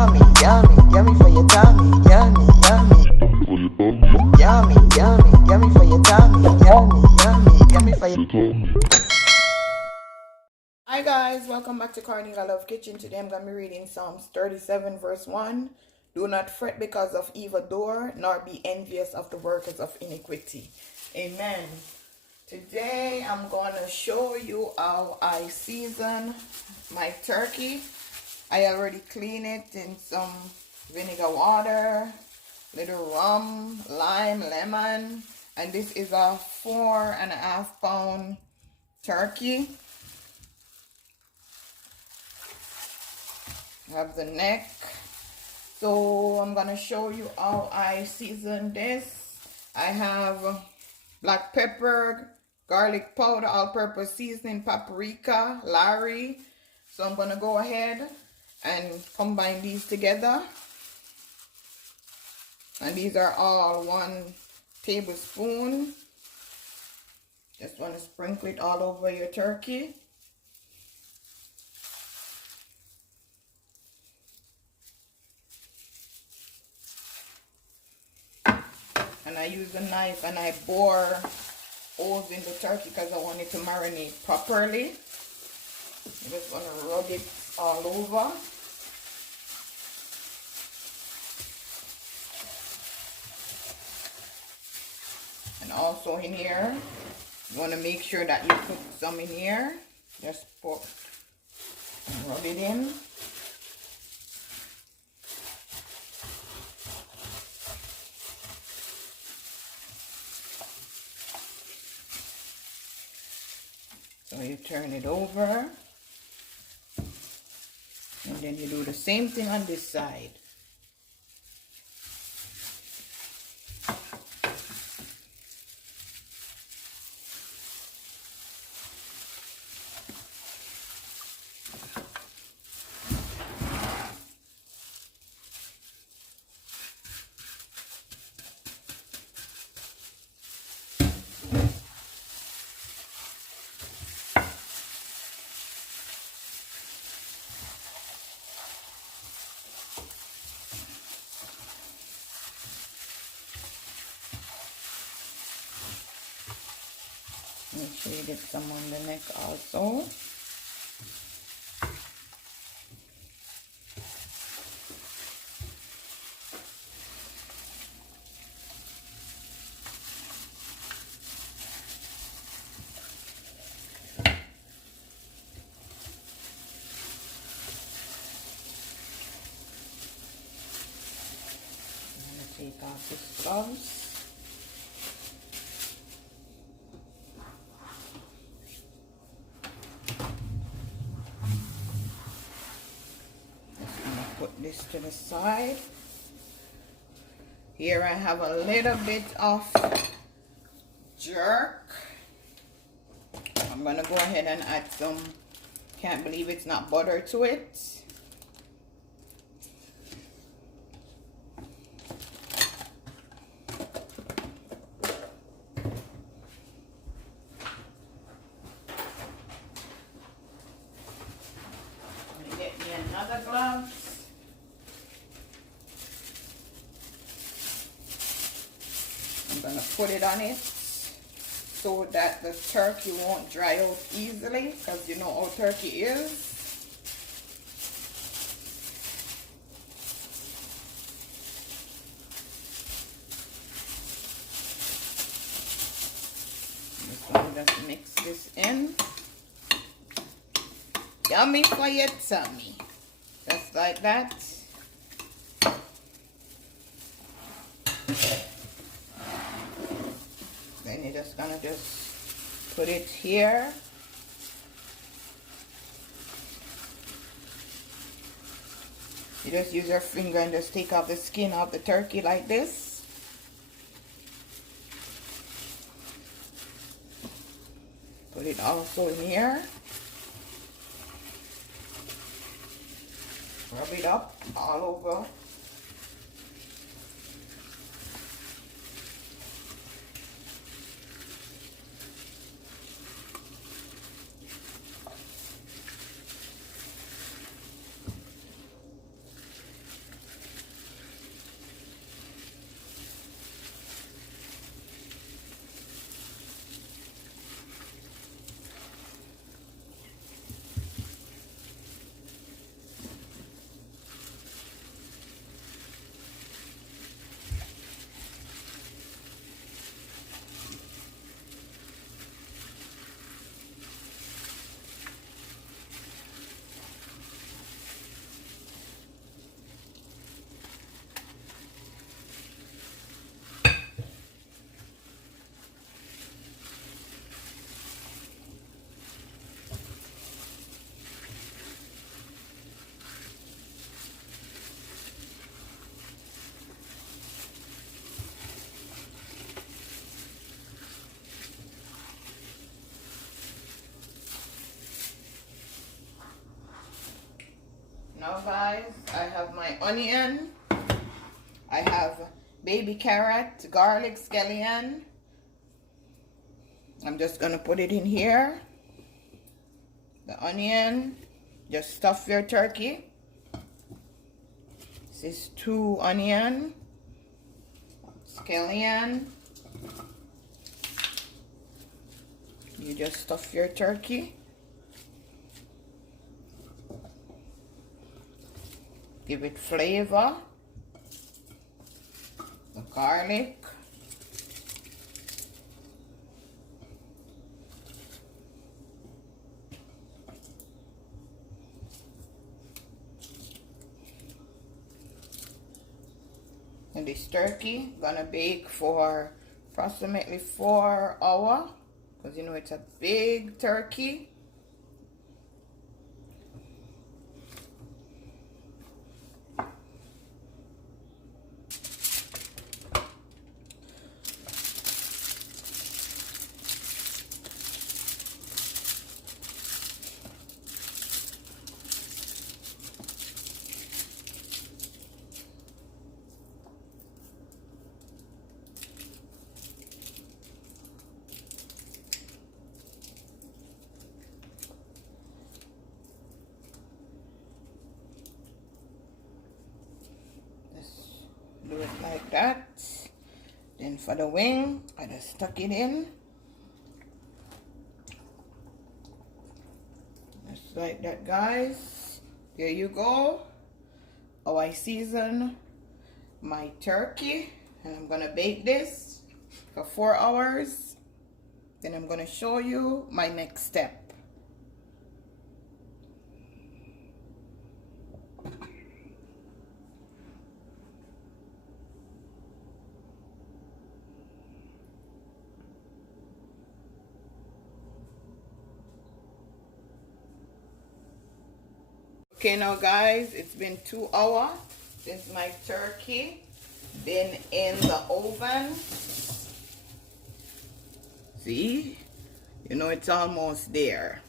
Yummy, yummy, yummy for your tummy. Yummy, yummy. Yummy, yummy, yummy for your tummy. Yummy, yummy, yummy for your tummy. Hi guys, welcome back to Cornelialove Kitchen. Today I'm going to be reading Psalms 37 verse 1. Do not fret because of evildoer, nor be envious of the workers of iniquity. Amen. Today I'm going to show you how I season my turkey. I already cleaned it in some vinegar water, little rum, lime, lemon, and this is a 4.5 pound turkey. I have the neck. So I'm gonna show you how I season this. I have black pepper, garlic powder, all-purpose seasoning, paprika, Larry. So I'm gonna go ahead and combine these together. And these are all 1 tablespoon. Just want to sprinkle it all over your turkey. And I use a knife and I bore holes in the turkey because I want it to marinate properly. I just want to rub it all over. And also in here, you want to make sure that you put some in here. Just put and rub it in. So you turn it over. And then you do the same thing on this side. Make sure you get some on the neck also. I'm going to take off the gloves. Put this to the side. Here I have a little bit of jerk. I'm gonna go ahead and add some, can't believe it's not butter to it. I'm gonna get me another glove. I'm going to put it on it so that the turkey won't dry out easily, because you know how turkey is. Just want to just mix this in. Yummy for your tummy. Just like that. Then you're just gonna just put it here. You just use your finger and just take off the skin of the turkey like this. Put it also in here. Rub it up all over. Now guys, I have my onion. I have baby carrot, garlic, scallion. I'm just gonna put it in here. The onion. Just stuff your turkey. This is 2 onion, scallion. You just stuff your turkey. Give it flavor. The garlic. And this turkey gonna bake for approximately 4 hours, because you know it's a big turkey. Do it like that. Then for the wing, I just tuck it in. Just like that, guys. There you go. How I season my turkey. And I'm gonna bake this for 4 hours. Then I'm gonna show you my next step. Okay, now guys, it's been 2 hours since my turkey been in the oven. See, you know it's almost there.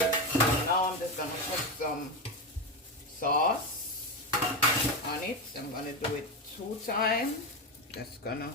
Now I'm just gonna put some sauce on it. I'm gonna do it 2 times. Just gonna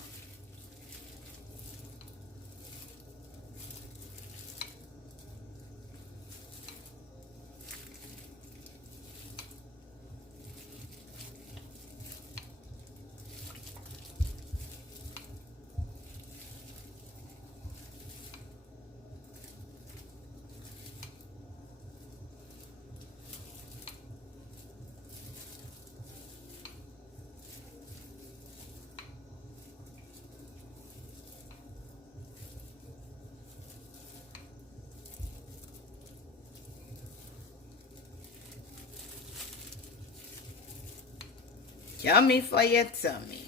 yummy for your tummy.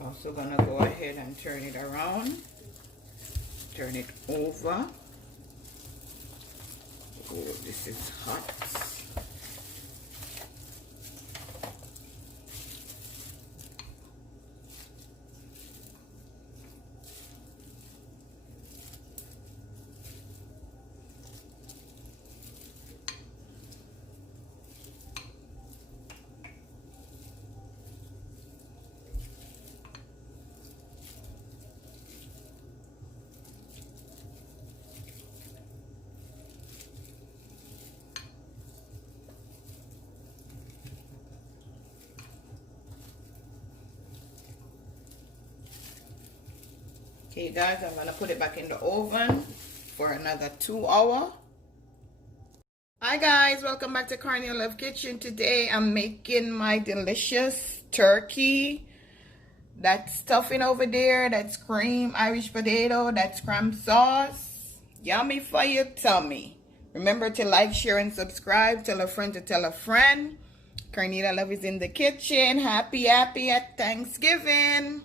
Also gonna go ahead and turn it around. Turn it over. Oh, this is hot. Okay guys, I'm gonna put it back in the oven for another 2 hours. Hi guys, welcome back to Cornelialove Kitchen. Today I'm making my delicious turkey. That stuffing over there, that's cream, Irish potato, that's crumb sauce. Yummy for your tummy. Remember to like, share, and subscribe. Tell a friend to tell a friend. Cornelialove is in the kitchen. Happy at Thanksgiving.